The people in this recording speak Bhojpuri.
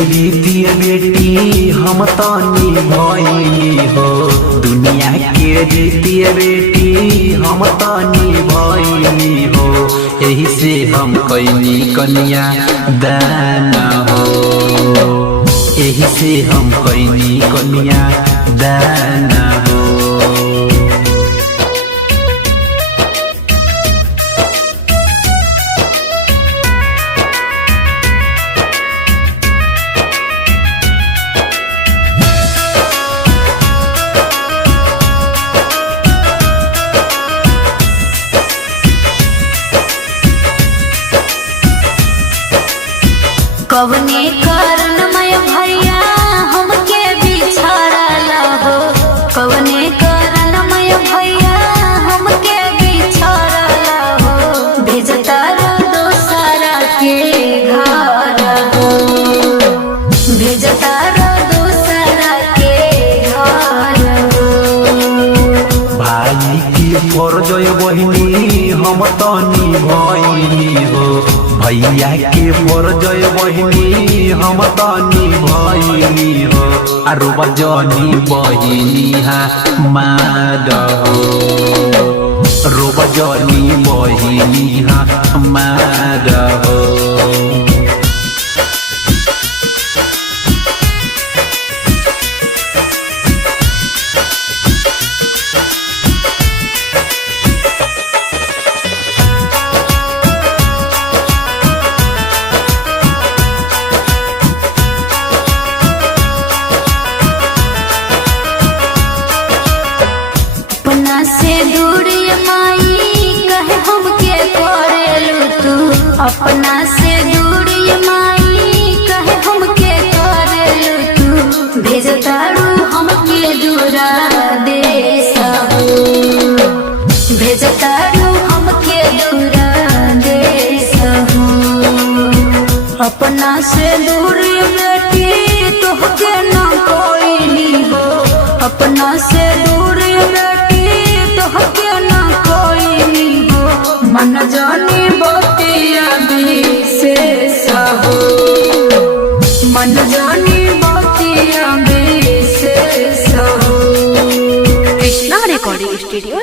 रीति बेटी हम तानी भइनी हो, दुनिया के रीति बेटी हम तानी भइनी हो। यही से हम कैनी कन्या दान हो, यही से हम कैनी कन्या दान हो। कवने कारणमय भैया हमके बिछड़ला हो, कवने कारणमय भैया हमके बिछड़ला हो। भेजता रो दोसरा के घर हो, भेजता रो दोसरा के घर हो। भाई की फरजय बहिनी हम तनी भइनी हो, भैया के फरजय बहिनी हम तनी भइनी हो। आरो बजनी बहिनी माद हो, रोबजनी बहिनी माद हो। अपना से दूरी माई कहे हमके करेलू तू, अपना से दूरी माई कहे हमके करेलू तू। भेजतारू हमके दूरा देश हो, भेजतारू हमके दूरा देश हो। अपना से दूरी बेटी तोहके न कोई हो, अपना से दूरी बेटी तोहके न कोई हो। मन जानी बतिया विशेष हो, मन जानी बतिया विशेष हो। Krishna recording studio.